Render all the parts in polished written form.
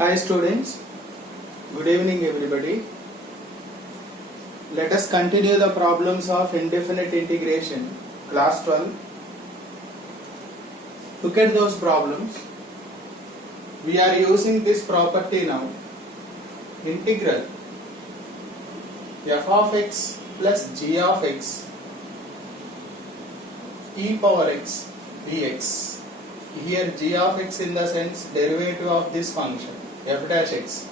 Hi students, good evening everybody. Let us continue the problems of indefinite integration, class 12. Look at those problems. We are using this property now. Integral f of x plus g of x e power x dx. Here g of x in the sense derivative of this function f dash x.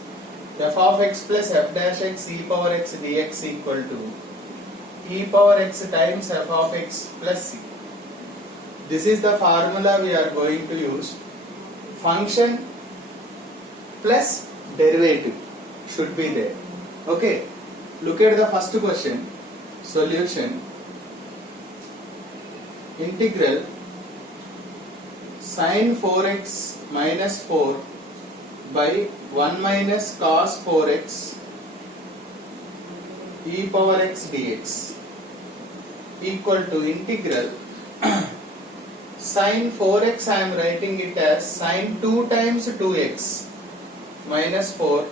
F of x plus f dash x e power x dx equal to e power x times f of x plus c. This is the formula we are going to use. Function plus derivative should be there. Okay. Look at the first question. Solution. Integral sin 4x minus 4 by 1 minus cos 4x e power x dx equal to integral sin 4x. I am writing it as sin 2 times 2x minus 4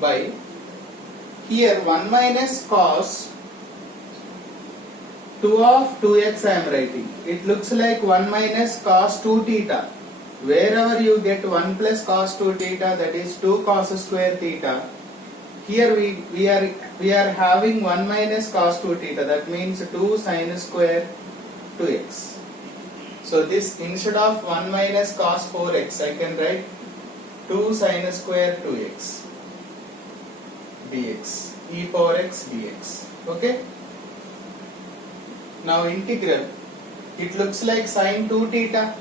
by here 1 minus cos 2 of 2x I am writing. It looks like 1 minus cos 2 theta. Wherever you get 1 plus cos 2 theta, that is 2 cos square theta. Here we are having 1 minus cos 2 theta, that means 2 sin square 2x. So this, instead of 1 minus cos 4x, I can write 2 sin square 2x dx, e power x dx. Okay. Now integral, it looks like sin 2 theta.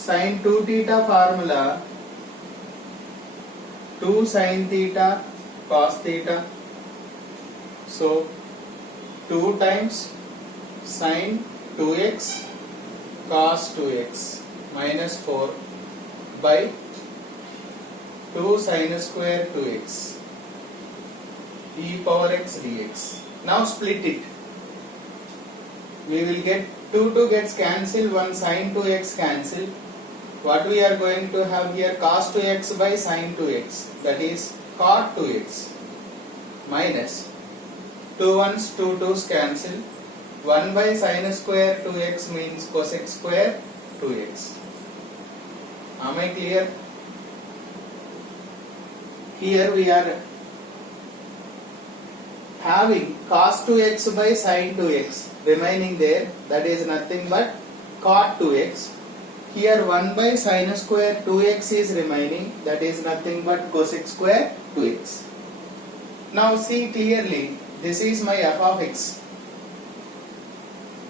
Sin 2 theta formula 2 sin theta cos theta. So 2 times sin 2x cos 2x minus 4 by 2 sin square 2x e power x dx. Now split it. We will get 2 gets cancelled, 1 sin 2x cancel. What we are going to have here, cos 2x by sin 2x, that is cot 2x minus 2 1s 2 2's cancel, 1 by sin square 2x means cosec square 2x. Am I clear? Here we are having cos 2x by sin 2x remaining there, that is nothing but cot 2x. Here 1 by sin square 2x is remaining, that is nothing but cosec square 2x. Now see clearly, this is my f of x.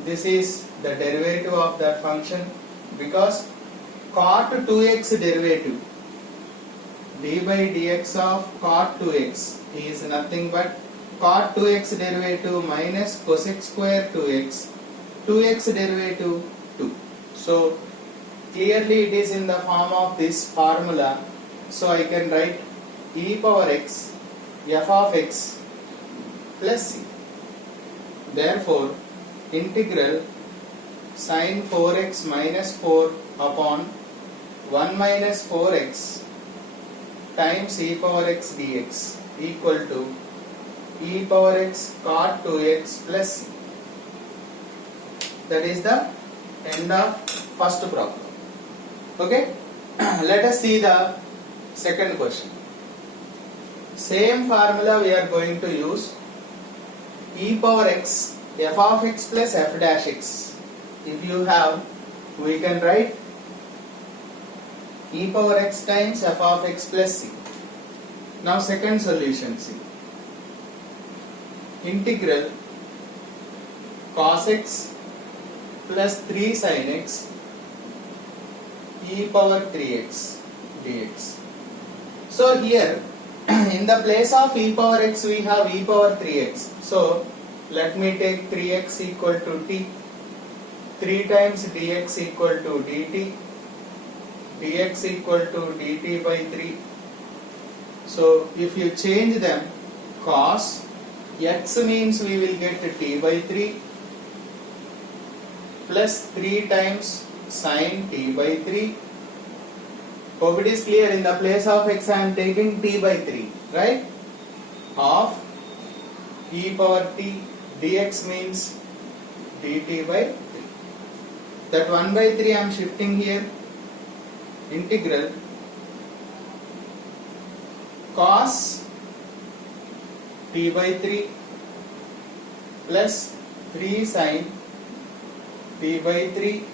This is the derivative of that function, because cot 2x derivative d by dx of cot 2x is nothing but cot 2x derivative minus cosec square 2x, 2x derivative 2. So clearly it is in the form of this formula. So I can write e power x f of x plus c. Therefore integral sin 4x minus 4 upon 1 minus 4x times e power x dx equal to e power x cot 2x plus c. That is the end of first problem. Okay. Let us see the second question. Same formula we are going to use. E power x f of x plus f dash x. If you have, we can write e power x times f of x plus c. Now second solution, see. Integral cos x plus 3 sin x e power 3x dx. So here in the place of e power x we have e power 3x. So let me take 3x equal to t. 3 times dx equal to dt. Dx equal to dt by 3. So if you change them, cos x means we will get t by 3 plus 3 times sin t by 3 Hope it is clear. In the place of x I am taking t by 3, right? Of e power t dx means dt by 3. That 1 by 3 I am shifting here. Integral cos t by 3 plus 3 sin t by 3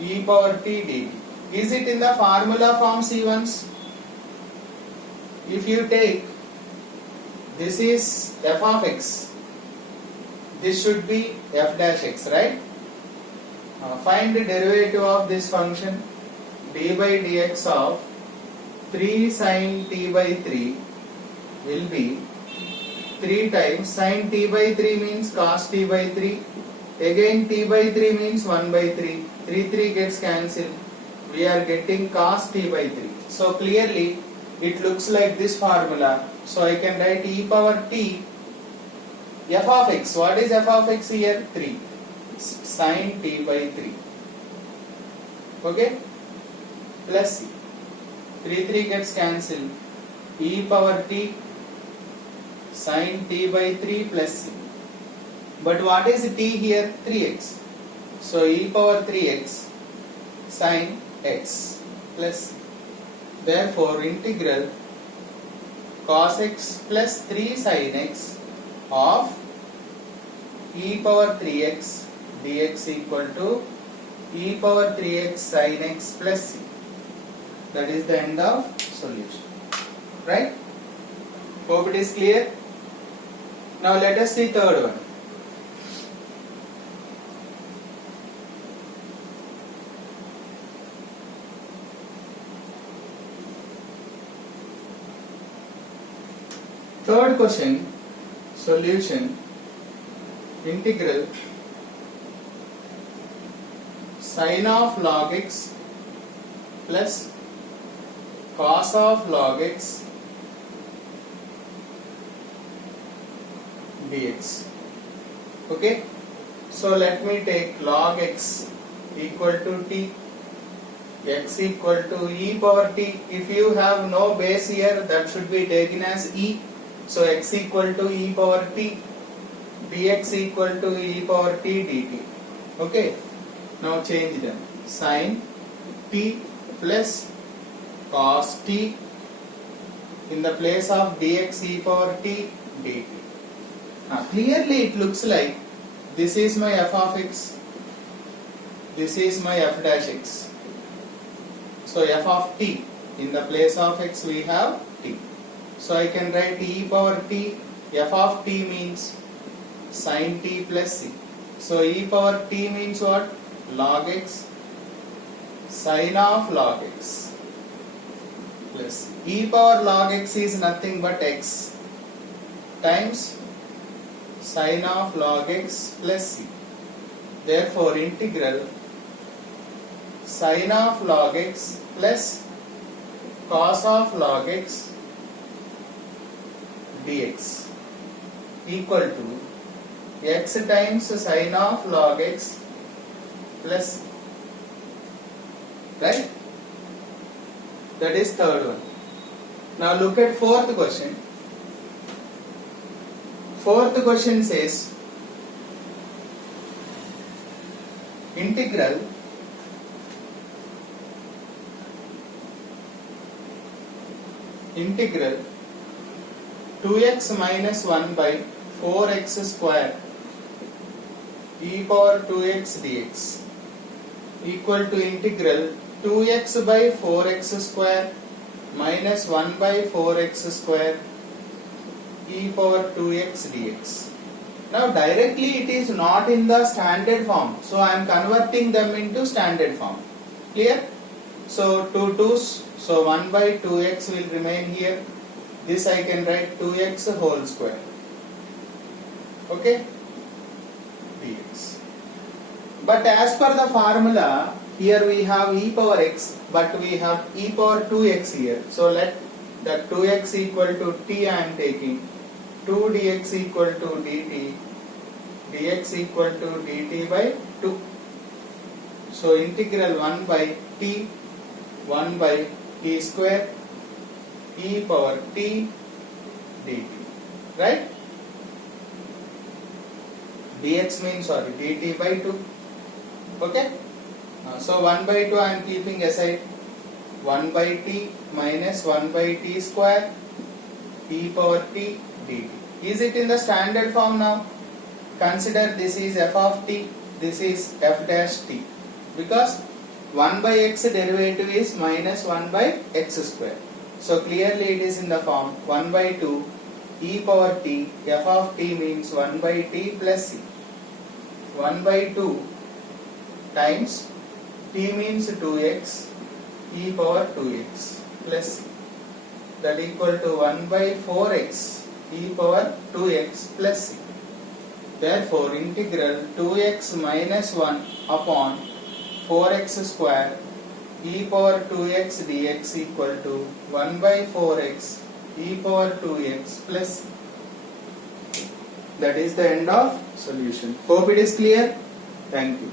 e power t dt. Is it in the formula form C1s? If you take this is f of x, this should be f dash x, right? Find the derivative of this function. D by dx of 3 sin t by 3 will be 3 times sin t by 3 means cos t by 3. Again t by 3 means 1 by 3. 3 gets cancelled. We are getting cos t by 3. So clearly it looks like this formula. So I can write e power t f of x. What is f of x here? 3 sin t by 3. Okay? Plus c. 3 gets cancelled. E power t sin t by 3 plus c. But what is t here? 3x. So e power 3x sin x plus c. Therefore integral cos x plus 3 sin x of e power 3x dx equal to e power 3x sin x plus c. That is the end of solution. Right? Hope it is clear. Now let us see third one. Third question, solution, integral sin of log x plus cos of log x dx. Okay, so let me take log x equal to t, x equal to e power t. If you have no base here, that should be taken as e. So x equal to e power t, dx equal to e power t dt. Okay, now change them. Sin t plus cos t in the place of dx e power t dt. Now clearly it looks like this is my f of x, this is my f dash x. So f of t, in the place of x we have t. So I can write e power t, f of t means sin t plus c. So e power t means what? Log x sin of log x plus e power log x is nothing but x times sin of log x plus c. Therefore integral sin of log x plus cos of log x dx equal to x times sin of log x plus c. Right? That is third one. Now look at fourth question. Fourth question says integral integral 2x minus 1 by 4x square e power 2x dx equal to integral 2x by 4x square minus 1 by 4x square e power 2x dx. Now directly it is not in the standard form, so I am converting them into standard form. Clear? So 2 2's, so 1 by 2x will remain here. This I can write 2x whole square. Okay? Dx. But as per the formula, here we have e power x, but we have e power 2x here. So let that 2x equal to t I am taking. 2 dx equal to dt, dx equal to dt by 2. So integral 1 by t, 1 by t square e power t dt, right? Dx means dt by 2. Okay. So 1 by 2 I am keeping aside. 1 by t minus 1 by t square e power t dt. Is it in the standard form now? Consider this is f of t, this is f dash t, because 1 by x derivative is minus 1 by x square. So clearly it is in the form 1 by 2 e power t, f of t means 1 by t plus c. 1 by 2 times t means 2x e power 2x plus c, that equal to 1 by 4x e power 2x plus c. Therefore integral 2x minus 1 upon 4x square e power 2x dx equal to 1 by 4x e power 2x plus c. That is the end of solution. Hope it is clear. Thank you.